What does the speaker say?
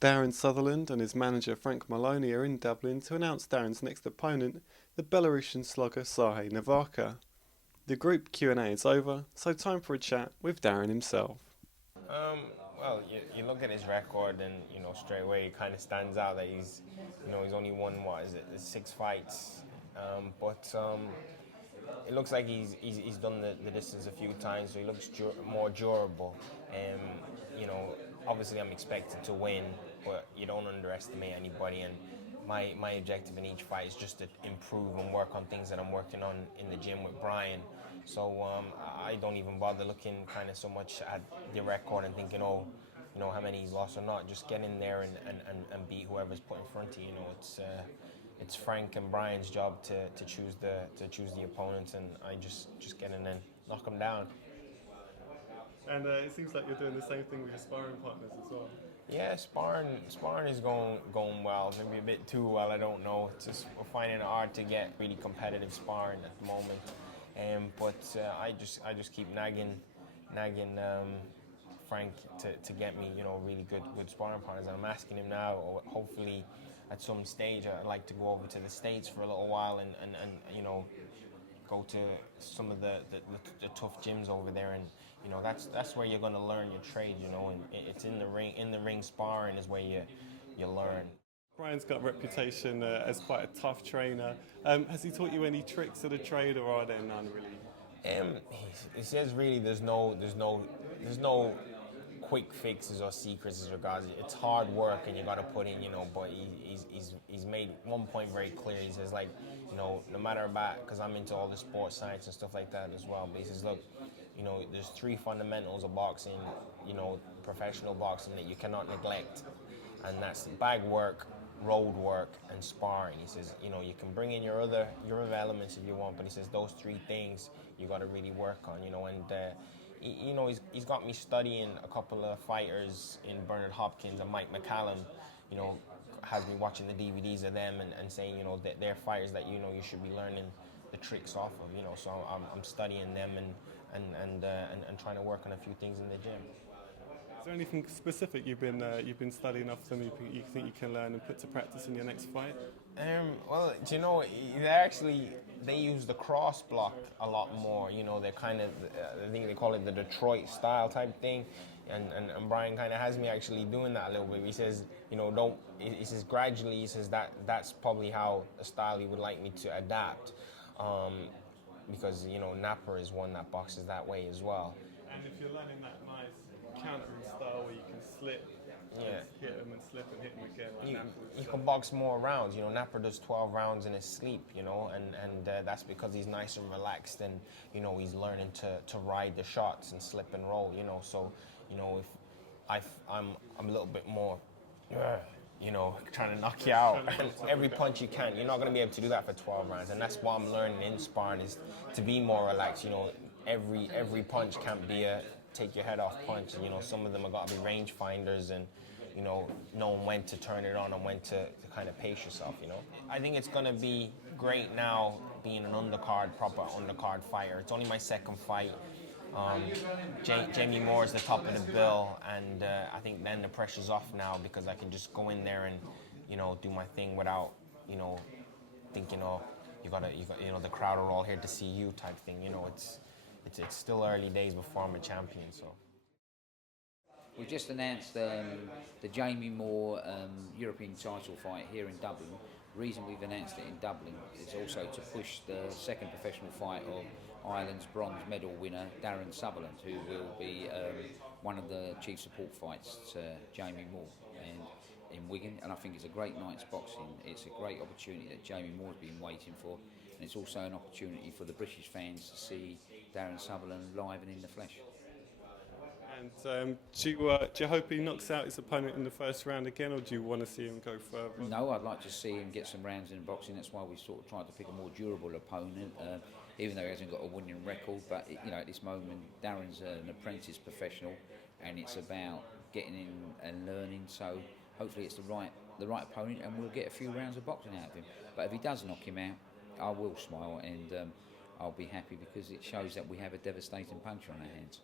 Darren Sutherland and his manager Frank Maloney are in Dublin to announce Darren's next opponent, the Belarusian slugger Serhej Navarka. The group Q&A is over, so time for a chat with Darren himself. Um, well, you look at his record, and straight away it kind of stands out that he's only won, what is it, 6 fights, but it looks like he's done the distance a few times, so he looks more durable. Um, you know, Obviously I'm expected to win, but you don't underestimate anybody. And my objective in each fight is just to improve and work on things that I'm working on in the gym with Brian. So I don't even bother looking kind of so much at the record and thinking, oh, how many he's lost or not. Just get in there and beat whoever's put in front of you. It's Frank and Brian's job to choose the opponents, and I just get in and knock them down. And it seems like you're doing the same thing with your sparring partners as well. Yeah, sparring is going well. Maybe a bit too well. I don't know. It's just we're finding it hard to get really competitive sparring at the moment. But I just keep nagging Frank to get me really good sparring partners. And I'm asking him now. Or hopefully, at some stage, I'd like to go over to the States for a little while and go to some of the tough gyms over there, and that's where you're going to learn your trade, and it's in the ring sparring is where you learn. Brian's got a reputation as quite a tough trainer. Has he taught you any tricks of the trade, or are there none really? He says really there's no quick fixes or secrets as regards it. It's hard work and you got to put in, but he's made one point very clear. He says, like, no matter about, because I'm into all the sports science and stuff like that as well, but he says, look, there's three fundamentals of boxing, professional boxing, that you cannot neglect, and that's bag work, road work, and sparring. He says, you can bring in your other elements if you want, but he says those three things you got to really work on, he's got me studying a couple of fighters in Bernard Hopkins and Mike McCallum, has me watching the DVDs of them and saying, that they're fighters that you should be learning the tricks off of, so I'm studying them and trying to work on a few things in the gym. Is there anything specific you've been studying off them you think you can learn and put to practice in your next fight? Well, they use the cross block a lot more. They're kind of, I think they call it the Detroit style type thing, and Brian kind of has me actually doing that a little bit. He says, don't. He says gradually. He says that's probably how a style he would like me to adapt, because Napper is one that boxes that way as well. And if you're learning that nice countering style where you can slip, yeah, hit them and slip and hit them again. You can box more rounds. Napper does 12 rounds in his sleep, and that's because he's nice and relaxed, and he's learning to ride the shots and slip and roll. So if I'm a little bit more, trying to knock you out every punch you can. You're not going to be able to do that for 12 rounds, and that's what I'm learning in sparring, is to be more relaxed. Every punch can't be a take your head off punch. Some of them have got to be range finders, and knowing when to turn it on and when to kind of pace yourself. I think it's going to be great now being an proper undercard fighter. It's only my second fight. Jamie Moore is the top of the bill, and I think then the pressure's off now, because I can just go in there and do my thing without thinking, oh, you got the crowd are all here to see you type thing. It's still early days before I'm a champion, so. We've just announced the Jamie Moore European title fight here in Dublin. The reason we've announced it in Dublin is also to push the second professional fight of Ireland's bronze medal winner, Darren Sutherland, who will be one of the chief support fights to Jamie Moore in Wigan. And I think it's a great night's boxing. It's a great opportunity that Jamie Moore's been waiting for. And it's also an opportunity for the British fans to see Darren Sutherland live and in the flesh. And do you hope he knocks out his opponent in the first round again, or do you want to see him go further? No, I'd like to see him get some rounds in boxing. That's why we sort of tried to pick a more durable opponent, even though he hasn't got a winning record. But at this moment, Darren's an apprentice professional, and it's about getting in and learning. So hopefully, it's the right opponent, and we'll get a few rounds of boxing out of him. But if he does knock him out, I will smile, and I'll be happy, because it shows that we have a devastating puncher on our hands.